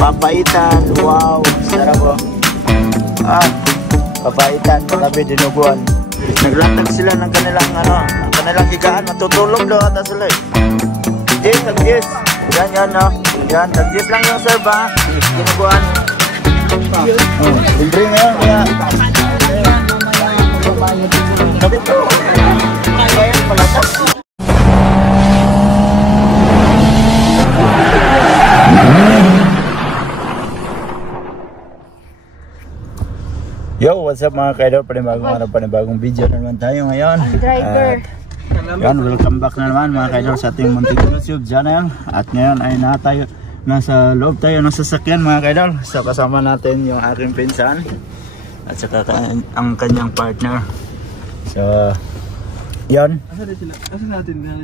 Papaitan, wow, sarap po. Papaitan, patabi dinuguan. Naglatag sila ng kanilang ang kanilang higaan, matutulog daw ata sila eh. Tag-gis. Yan no. Yan, tag-gis lang yung serve ha. Dinuguan. Libre ngayon kaya. Kapit ko. Ngayon palatas. Yo, what's up mga kaidol? Panibagong video na naman tayo ngayon. Driver. Yan, welcome back na naman mga kaidol sa ating munting YouTube channel. At ngayon ay nasa loob tayo ng sasakyan mga kaidol. So kasama natin yung aking pinsan at saka ang kanyang partner. So yan,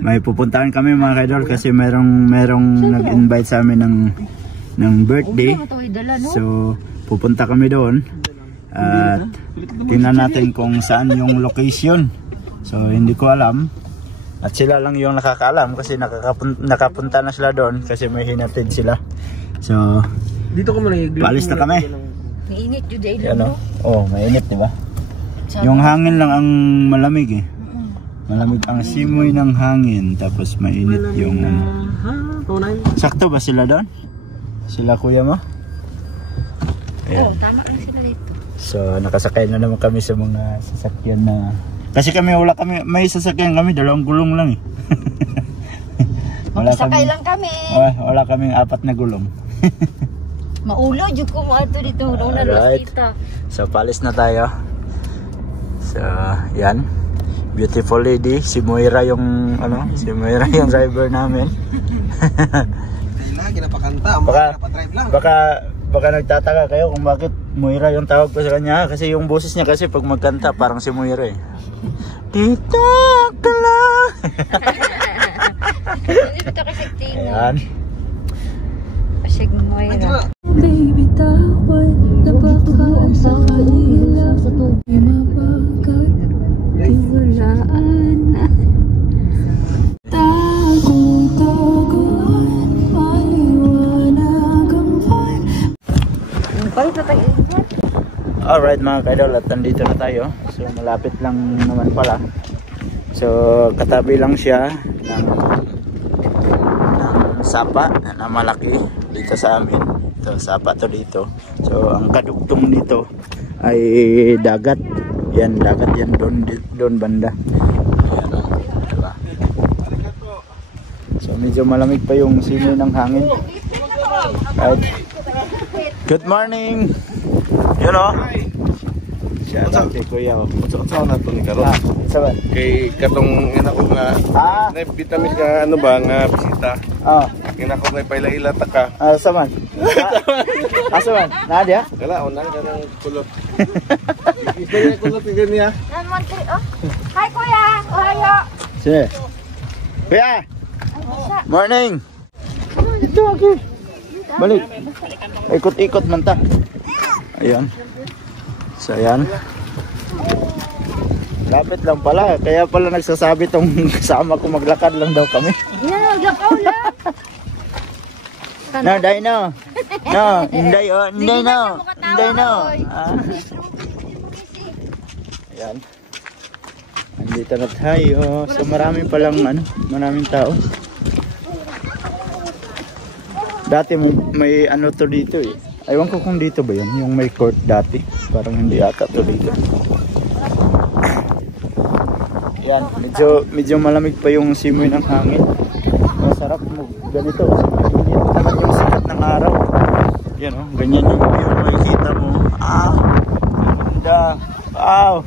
may pupuntahan kami mga kaidol kasi merong nag-invite sa amin ng birthday. So pupunta kami doon. At tingnan natin kung saan yung location. So hindi ko alam. At sila lang yung nakakaalam kasi nakapunta na sila doon kasi may hinatid sila. So dito ko paalis na kami. Mainit yun dahil ano? Oh, mainit diba? Yung hangin lang ang malamig eh. Malamig ang simoy ng hangin. Tapos mainit yung sakto ba sila doon? Sila kuya mo? Ayan. Oh, tama lang sila dito. So nakasakay na naman kami sa mga sasakyan na kasi wala kami, may sasakyan kami, dalawang gulong lang eh. Makasakay lang kami. Wala kaming 4 na gulong. Maulo, dyan ko mo ito dito. Alright. So palis na tayo. So yan, beautiful lady, si Moira yung driver namin. Baka nagtataka kayo kung bakit Moira yung tawag ko sa kanya kasi yung boses niya kasi pag magkanta parang si Moira eh. Dito ka lang. Hindi ba kasi tingnan? Ayan. Pasig Moira. Baby tawad na baka sa kanila may mabagat tiwalaan. Alright mga kaidol, at nandito na tayo. So malapit lang naman pala. So katabi lang siya ng sapa na malaki dito sa amin. Ito, sapa to dito. So ang kadugtong dito ay dagat. Yan, dagat yan doon banda. Ayan, diba? So medyo malamig pa yung simoy ng hangin. Right. Good morning. You know? Shout out kay Kuya. Saan na ito ni Karon? Saan? Kay katong ina ko nga vitamin ka ano ba nga bisita. Ina ko nga paila-ila ta ka. Saan? Saan? Nadia? Kala onan ka ng kulot. Ibigay kulot ni niya. Hi Kuya! Ohayo! Sige. Kuya! Morning! Ito okay. Balik. Ikot-ikot man ta. Ayan. So ayan. Lapit lang pala. Kaya pala nagsasabi tong kasama ko maglakad lang daw kami. Naglakaw lang. No, day no. No, hindi oh, hindi no. Hindi no. Ayan. Andito na tayo. So marami palang maraming tao. Dati may to dito eh. Aywan ko kung dito ba yun, yung may court dati. Parang hindi ata to dito. Yan, medyo malamig pa yung simoy ng hangin. Masarap mo ganito kasi hindi naman yung sikat ng araw. Yan oh, ganyan yung view makikita mo. Ganda. Wow.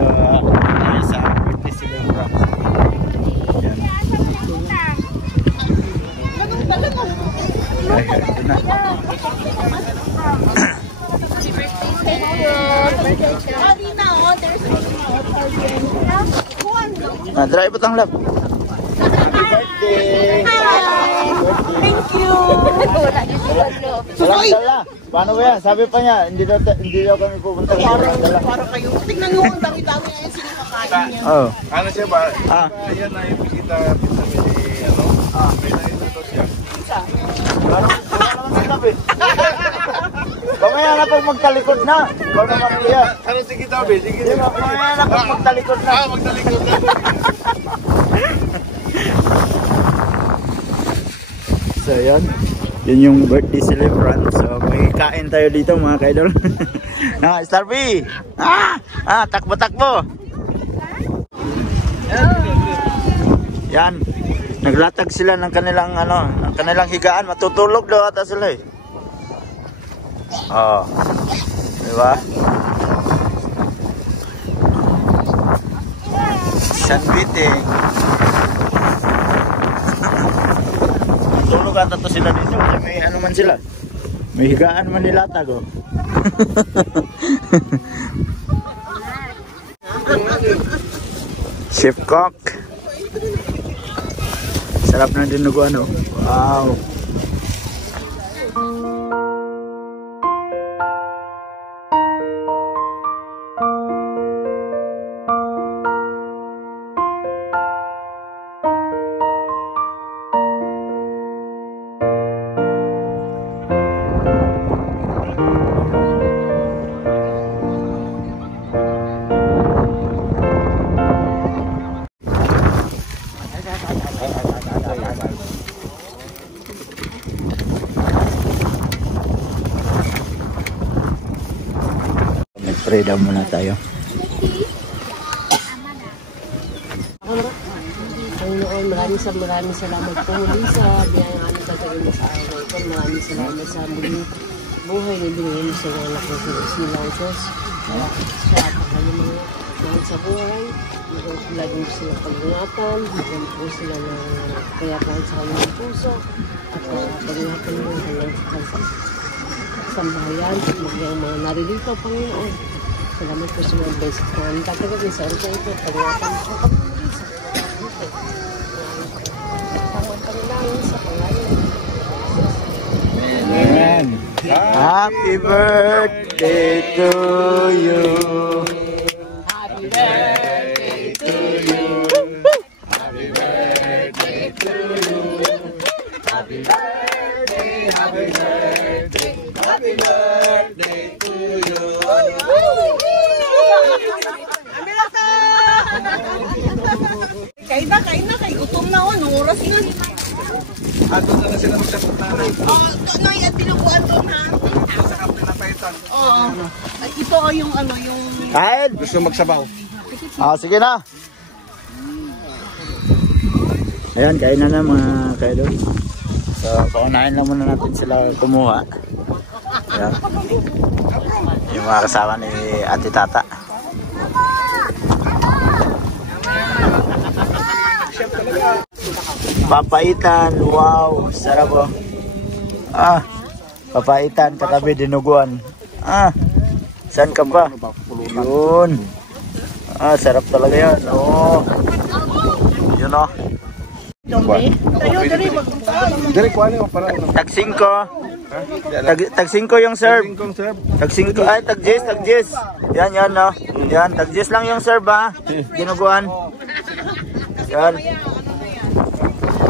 So, sa birthday celebra. Yan. Drive ang lap. Happy birthday! Thank you! Dala. Paano ba yan? Sabi pa niya, hindi daw kami pupunta. Para kayo. Tingnan nyo, ang dami-dami na yung sinakakain niya. Oh. Ano siya ba? Yan na yung bisita. May na ito siya. Mamaya na pag magtalikod na. Ikaw naman iya. Ano sige tabi? Sige. Mamaya na pag magtalikod na. Magtalikod na. So yun. Yun yung birthday celebrant. So may kain tayo dito mga kaidol. Na, Starby! Takbo-takbo! Yan. Naglatag sila ng kanilang ng kanilang higaan. Matutulog daw ata sila eh. Oh. Diba? Sunbeating. Tulog ata to sila dito. May ano man sila. May higaan man nilatag oh. Chef Cook. Sarap na dinuguan oh. Wow. Pray daw muna tayo. Panginoon, maraming salamat po muli sa biyayang aming pagkain mo sa araw na ito. Maraming salamat sa muling buhay na binigay mo sa mga anak mo sa Silang Diyos. Kaya sa pagkain mga sa buhay, lagi mo sila pag-ingatan, bigyan po sila ng kayapan sa kanilang puso, at pag-ingatan mo hanggang sa sambahayan, magyang mga narilito, Panginoon. Salamat po sa mga beses na ang tatagawin sa oras na ito. Pag-ingatan mo sa kapatid sa buhay. Tawag Panginoon sa pangalan. Amen. Happy birthday to you. Happy birthday to you. Happy birthday to you. Happy birthday, happy birthday, happy birthday to you. Kain na, kay gutom na o, nung oras na. Ato na sila magsapuntahan. Noy, at pinukuan doon ha. Sa kapit na paitan. Oo. Ito o yung yung... Kain! Gusto magsabaw. Sige na. Ayan, kain na mga kaidol. So, paunahin lang muna natin sila kumuha. Ayan. Yung mga kasama ni Ate Tata. Papaitan, wow, sarap oh. Papaitan, katabi dinuguan. Saan ka ba? Yun. Sarap talaga yan. Oh. Yun oh. Dari ko ano para Tag 5. Tag 5 yung serve. Tag 5. Ay, tag 10. Yan no. Yan, tag 10 lang yung serve ha. Dinuguan. Yan.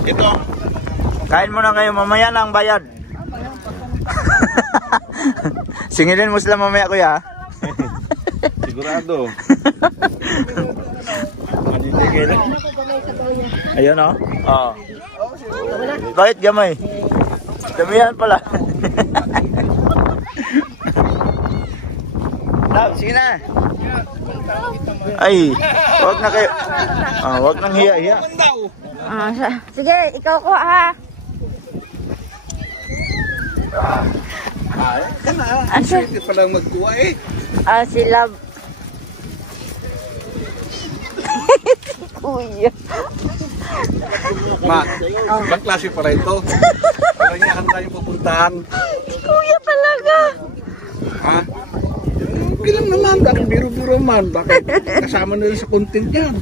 Ito. Kain mo na kayo, mamaya na ang bayad. Singilin mo sila mamaya kuya. sigurado. Ayun oh. Bakit gamay? Damihan pala. Sige na. Ay, wag na kayo. Wag nang hiya-hiya. Sige, ikaw ko ha. Hindi pa lang magkuha eh. Si Love. Kuya. Ma, ibang klase para ito. Parang yakan tayo pupuntahan. Kuya talaga. Ha? Okay lang naman, bakit biro-biro man? Bakit kasama na rin sa content yan?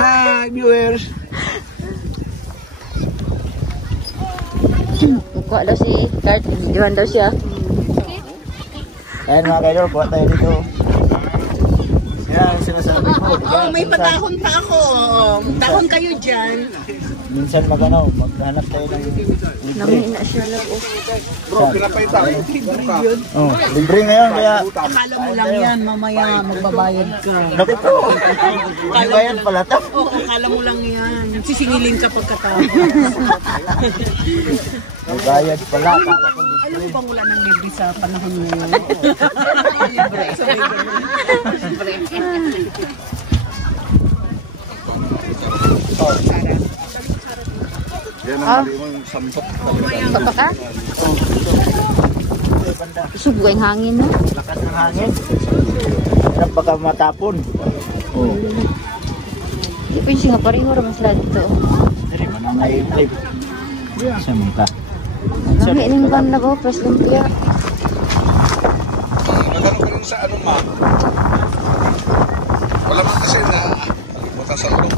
Hi, viewers! Kuha daw si Kurt, videohan daw siya. Ayan mga kaidol, kuha tayo dito. Yan, sinasabi ko. May patahon pa ako. Tahon kayo dyan. Minsan maghanap tayo ng Namina siya lang. Bro, pinapaitan. Oh, libre ngayon kaya Akala mo lang yan, mamaya magbabayad ka. naku po. May bayad pala to. Oo, akala mo lang yan. Sisingilin ka pagkatapos. May bayad pala. Akala ko Alam mo bang wala nang libre sa panahon ngayon? Yan ang mali mong sampok. Papa ka? Subukan yung hangin na. lakas ng hangin. Hirap baka matapon. Di pa yung singa pareho raman sila dito. Dari mana naib. Sa mga. Nami ining ban na ba? Press lumpia. Nagano ka rin sa ano ma? Wala man kasi na buta sa loob.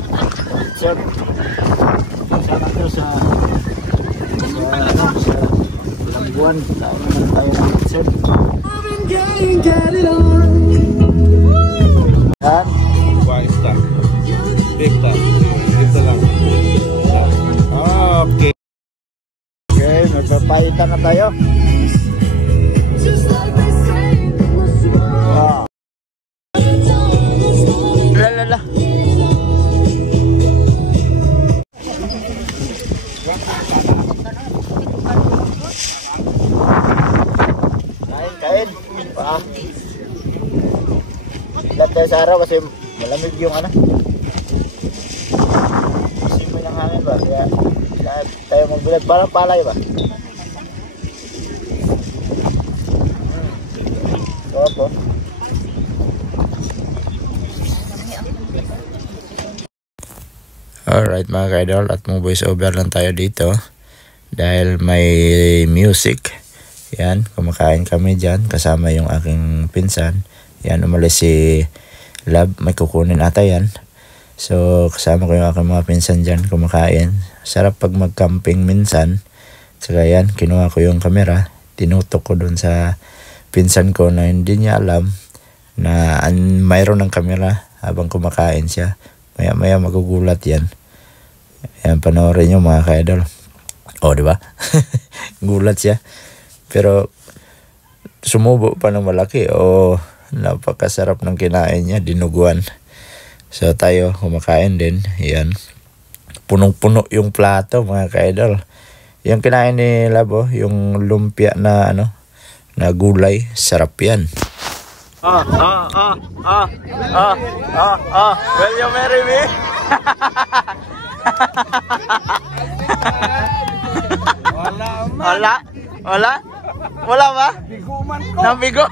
Sir. Sana to sa Lambuan. Saan naman tayo ng sir. Yan. Wise ta. Big ta. Dito lang. Okay. Okay, magpapaitan na tayo. Wow. Lalala. Kain. Lahat tayo sa araw kasi malamig yung ano. Simoy ng hangin ba? Kaya lahat tayo magbilad. Parang palay ba? Opo. Alright mga ka-idol, at mo voice over lang tayo dito dahil may music. Yan, kumakain kami dyan kasama yung aking pinsan. Yan, umalis si Love, may kukunin ata yan. So kasama ko yung aking mga pinsan dyan kumakain. Sarap pag mag-camping minsan. Saka yan, kinuha ko yung camera, tinutok ko dun sa pinsan ko na hindi niya alam na mayroon ng camera habang kumakain siya. Maya maya magugulat yan. Yan, panoorin nyo mga ka-idol. O, di ba? Gulat siya. Pero sumubo pa ng malaki. O, napakasarap ng kinain niya, dinuguan. So tayo kumakain din. Yan. Punong-puno yung plato mga ka-idol. Yung kinain ni Labo, yung lumpia na ano, na gulay, sarap yan. Will you marry me? Wala ba? Biguman ko. Nabigo.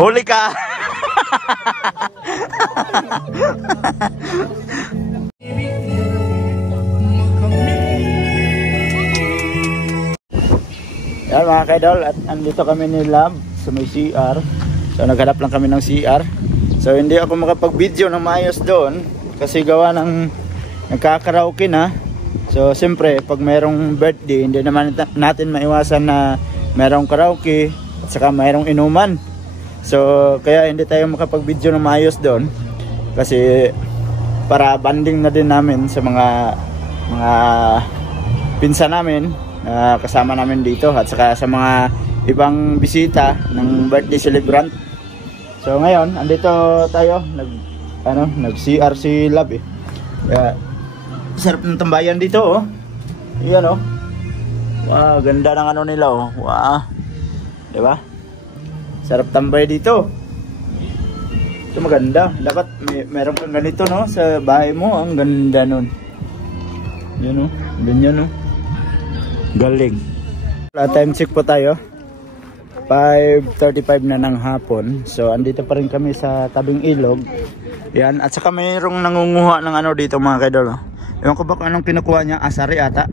Huli ka. Yan mga ka-idol, at andito kami ni Lab sa may CR. So naghanap lang kami ng CR. So hindi ako makapag-video ng maayos doon kasi gawa ng nagkakaraoke na. So siyempre pag mayroong birthday, hindi naman natin maiwasan na mayroong karaoke at saka mayroong inuman. So kaya hindi tayo makapag-video ng maayos doon kasi para banding na din namin sa mga pinsan namin na kasama namin dito at saka sa mga ibang bisita ng birthday celebrant. So ngayon andito tayo nag CR si Lab eh. Kaya sarap ng tambayan dito oh. Iyan oh. Wow, ganda ng ano nila oh. Wow. 'Di ba? Sarap tambay dito. Ito maganda. Dapat meron kang ganito no sa bahay mo. Ang ganda nun. Yan oh. Ganyan oh. Galing. Time check po tayo. 5:35 na ng hapon. So andito pa rin kami sa tabing ilog. Yan. At saka mayroong nangunguha ng ano dito mga kaidol. Ewan ko ba kung anong kinukuha niya. Asari ata.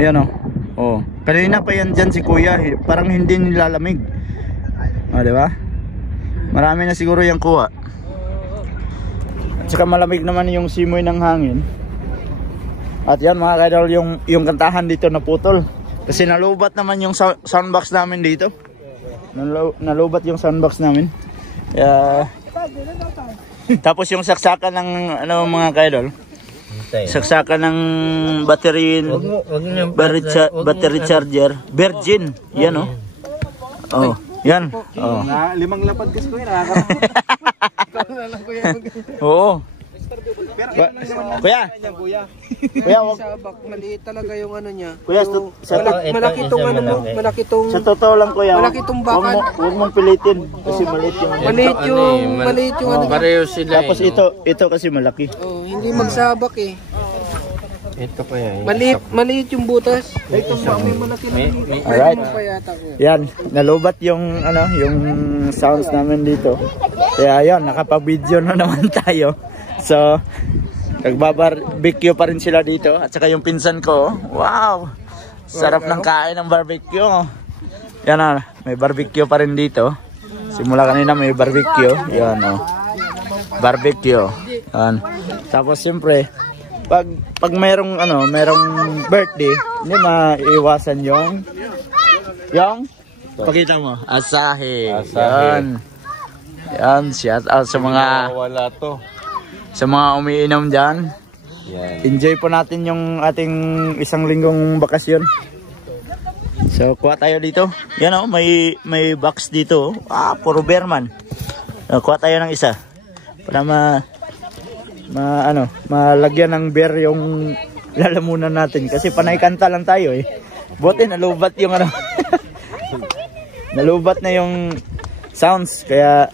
Ayan o. Oh. Kanina pa yan dyan si kuya. Parang hindi nilalamig. O diba? Marami na siguro yung kuha. At saka malamig naman yung simoy ng hangin. At yan mga kaidol, yung kantahan dito na putol. Kasi nalubat naman yung soundbox namin dito. nalubat yung soundbox namin. Tapos yung saksakan ng ano mga kaidol, saksakan ng battery, battery charger, Virgin, yan oh. Oh, yan. Oh. 5 lapad kasi ko yun. Oo. Kuya. Kuya, Maliit talaga yung ano niya. Kuya, Malaki tong ano mo, malaki tong sa totoo lang kuya, malaki tong bakal. huwag mong pilitin kasi maliit yung Maliit yung ano. Pareho sila. tapos ito kasi malaki. Oh, hindi magsabak eh. Ito pa yan. Maliit yung butas. Ito may malaki na. Alright. Pa yata ko. Yan, nalubat yung ano, yung sounds namin dito. Kaya yan, nakapag-video na naman tayo. So, nagbabarbecue pa rin sila dito. At saka yung pinsan ko, wow! Sarap ng kain ng barbecue. Yan ah, may barbecue pa rin dito. Simula kanina may barbecue. Yan oh. Barbecue. Yan. Tapos siyempre, pag mayroong ano, mayroong birthday, hindi maiwasan yung pakita mo, Asahi. Yan. Yan, shout out sa mga Wala to. sa mga umiinom diyan. Yan. Enjoy po natin yung ating isang linggong bakasyon. So, kuha tayo dito. Yan oh, may box dito. Ah, puro beerman. Kuha tayo ng isa. Para malagyan ng beer yung lalamunan natin. Kasi panay kanta lang tayo eh. Buti nalubat yung ano. Nalubat na yung sounds. Kaya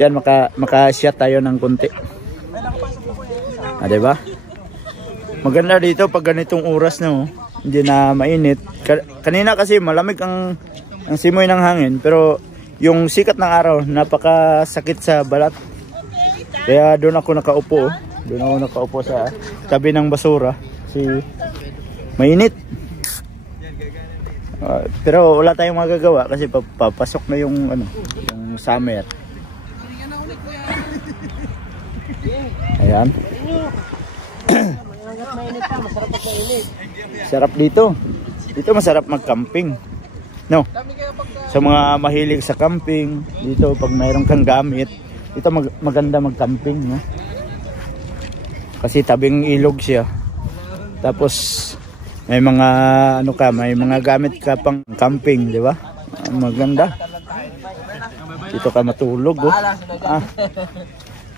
yan, maka-shot tayo ng konti. Ah, diba? Maganda dito pag ganitong oras na oh. Hindi na mainit. Kanina kasi malamig ang simoy ng hangin. Pero yung sikat ng araw, napakasakit sa balat. Kaya doon ako nakaupo. Doon ako nakaupo sa tabi ng basura. Kasi mainit. Pero wala tayong magagawa kasi papasok na yung yung summer. Ayan. Sarap dito. Dito masarap mag-camping. No. Sa mga mahilig sa camping, dito pag mayroon kang gamit, dito maganda mag-camping, no? Kasi tabing ilog siya. Tapos may mga may mga gamit ka pang camping, di ba? Maganda. Dito ka matulog, oh. Ah.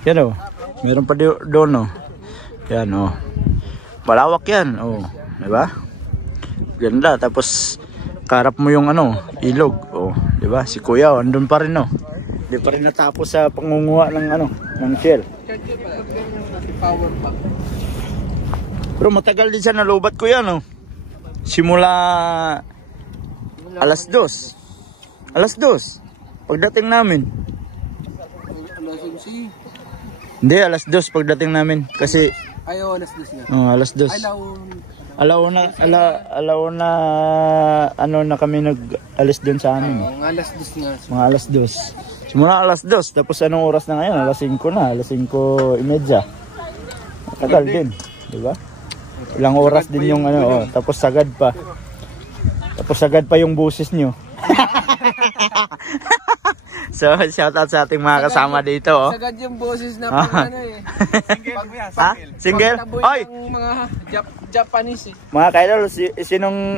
Yan oh. Meron pa doon oh. Yan oh. Malawak yan, oh. Di ba? Ganda. Tapos karap mo yung ilog, oh. Di ba? Si Kuya, andun pa rin oh. Hindi pa rin natapos sa pangunguha ng ng shell. Pero matagal din siya nalubat ko yan oh. Simula alas 2. Alas 2 pagdating namin. Hindi, alas 2 pagdating namin kasi Ayaw, alas 2 nga. alas 2. Alaw na na kami nag-alis doon sa amin. Mga alas 2 nga. Mga alas 2. Simula alas 2 tapos anong oras na ngayon? Alas 5 na, alas 5:30. Matagal din, di ba? Ilang oras din yung tapos sagad pa. Tapos sagad pa yung busis nyo. So, shout out sa ating mga kasama dito oh. Sagad yung boses na pang eh. Single? Oy! Mga Japanese eh. Mga kaidol,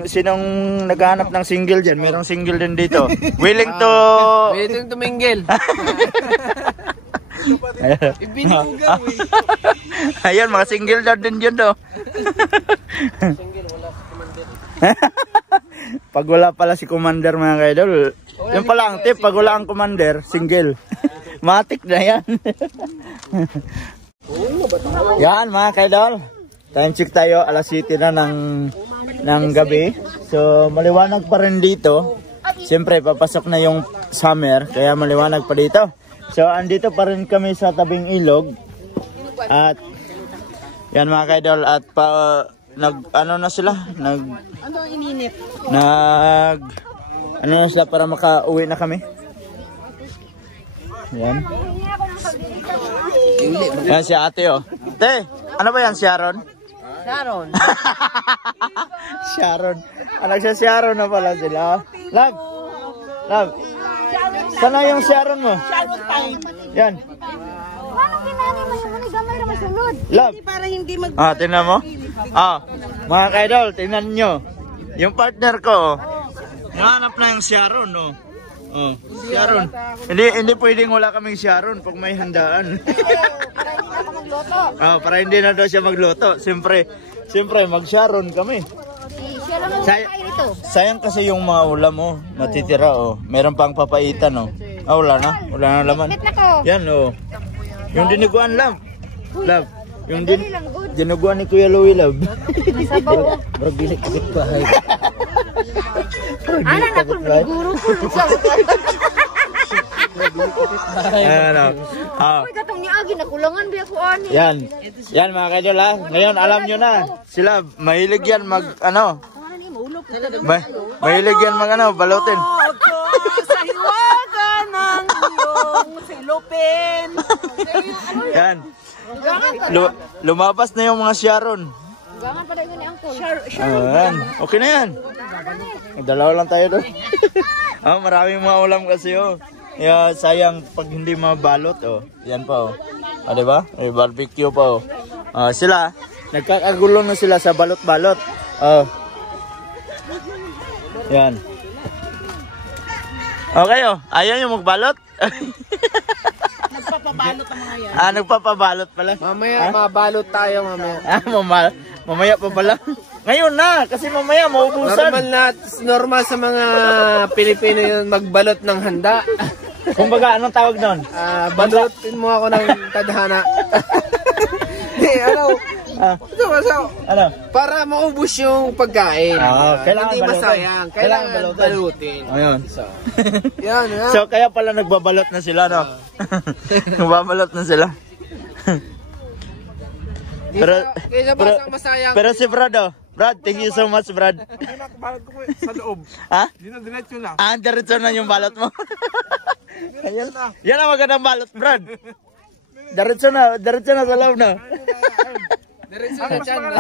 sinong naghahanap ng single dyan? Merong single din dito. Willing to mingle. Ibinugaw eh. Ayun, mga single daw din yun do. Single, wala si Commander. Pag wala pala si Commander mga kaidol, yun pala ang tip, pag wala ang Commander, single. Matik na yan. Yan mga kaidol, time check tayo, alas 7 na ng gabi. So maliwanag pa rin dito. Siyempre papasok na yung summer, kaya maliwanag pa dito. So andito pa rin kami sa tabing ilog. At yan mga kaidol, at na sila, na sila para makauwi na kami. Yan. Yan si ate oh. Te, ano ba yan, Sharon? Sharon. Sharon. Anak siya Sharon na pala sila. Love. Love. Sana yung Sharon mo? Sharon time. Yan. Paano kinani masunod? Gamay na masunod. Love. Para hindi mag... Tingnan mo. Mga kaidol, tingnan nyo. Yung partner ko, nahanap na yung Sharon, no? Sharon. Hindi pwedeng wala kaming Sharon pag may handaan. Para hindi na daw siya magluto. Siyempre mag-Sharon kami. Sayang kasi yung mga ulam mo, natitira Meron pang papaitan wala na laman. Yan Yung diniguan Love. Yung diniguan ni Kuya Louie Love. Masabaw. Bilik-bilik pa. Ana na ko guru ko. Ay, katong ni Agi nakulangan biya ko ani. Yan mga kaidol Ngayon alam nyo na. Sila mahilig yan mahilig yan balutin. Sa hiwaga ng iyong silupin. Yan. Lumabas na yung mga Sharon. Gangan pa daw ni Uncle. Yan. Okay na yan. Dalawa lang tayo doon. Maraming mga ulam kasi sayang pag hindi mabalot Yan pa diba? May barbecue pa Sila nagkakagulo na sila sa balot-balot. Yan. Okay ayaw nyo magbalot? Nagpapabalot ang mga yan. Nagpapabalot pala. Mamaya mabalot tayo mamaya. Mamaya pa pala. Ngayon na kasi mamaya maubusan. Normal sa mga Pilipino yun magbalot ng handa. Kumbaga anong tawag doon? Balutin mo ako ng tadhana. Ano? Para maubos yung pagkain. Kailangan hindi masayang. Kailangan balutin. Ayun. Yan. So kaya pala nagbabalot na sila Nagbabalot na sila. Pero si Brad, thank you so much, Brad. Balot ko sa loob. Dito diretso na. Diretso na yung balot mo. Yan ang magandang balot, Brad. Diretso na sa loob na. Diretso sa tiyan.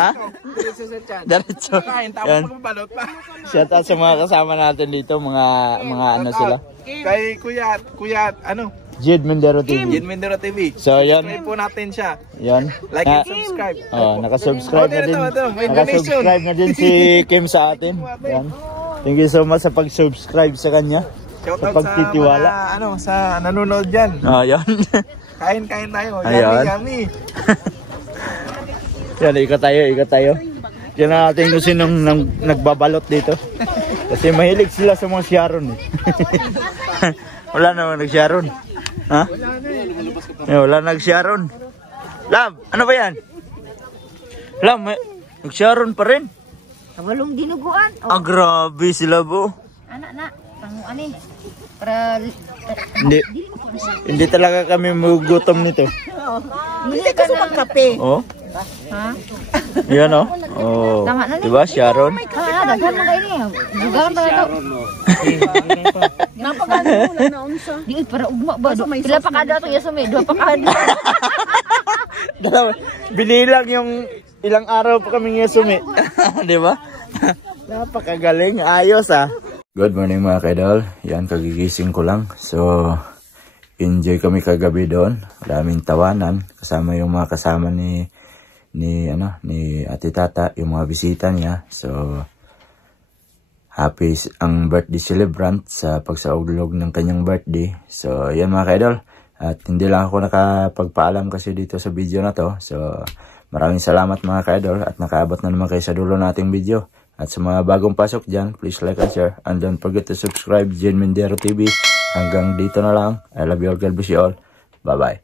Diretso sa tiyan. Diretso. Tapos magbalot pa. Shout out sa mga kasama natin dito, mga ano sila. Kay Kuya, Jed Mendero TV. Jed Mendero TV. So yan. Subscribe po natin siya. Yan. Like and subscribe. Nakasubscribe na din. May donation. Nakasubscribe na din si Kim sa atin. Yan. Thank you so much sa pag-subscribe sa kanya. Shout sa out pagtitiwala. sa mga, sa nanonood dyan. Yan. Kain tayo. Ayan. Yummy. Yan, ikot tayo. Yan na natin kung sinong nagbabalot dito. Kasi mahilig sila sa mga Sharon Wala naman nag-Sharon. Wala nag-Sharon. Love, ano ba yan? Love, nag-Sharon pa rin. Walong dinuguan. Grabe sila po. Anak, panguan para Hindi talaga kami magugutom nito. Hindi ka sa magkape. Yan diba Sharon? Daghan mo kayo niya. Dugaan pa ito. Napagano mo lang na unsa. Di para ugma ba? Pila pa kada to Yasumi? 2 pa kada. Binilang yung ilang araw pa kaming Yasumi. Diba? Napakagaling. Ayos Good morning mga kaidol. Yan, kagigising ko lang. So, enjoy kami kagabi doon. Maraming tawanan. Kasama yung mga kasama ni Ate Tata, yung mga bisita niya. So, happy ang birthday celebrant sa pagsaulog ng kanyang birthday. So, yan mga kaidol. At hindi lang ako nakapagpaalam kasi dito sa video na to. So, maraming salamat mga kaidol at nakaabot na naman kayo sa dulo nating video. At sa mga bagong pasok dyan, please like and share. And don't forget to subscribe, Jed Mendero TV. Hanggang dito na lang. I love you all. God bless you all. Bye-bye.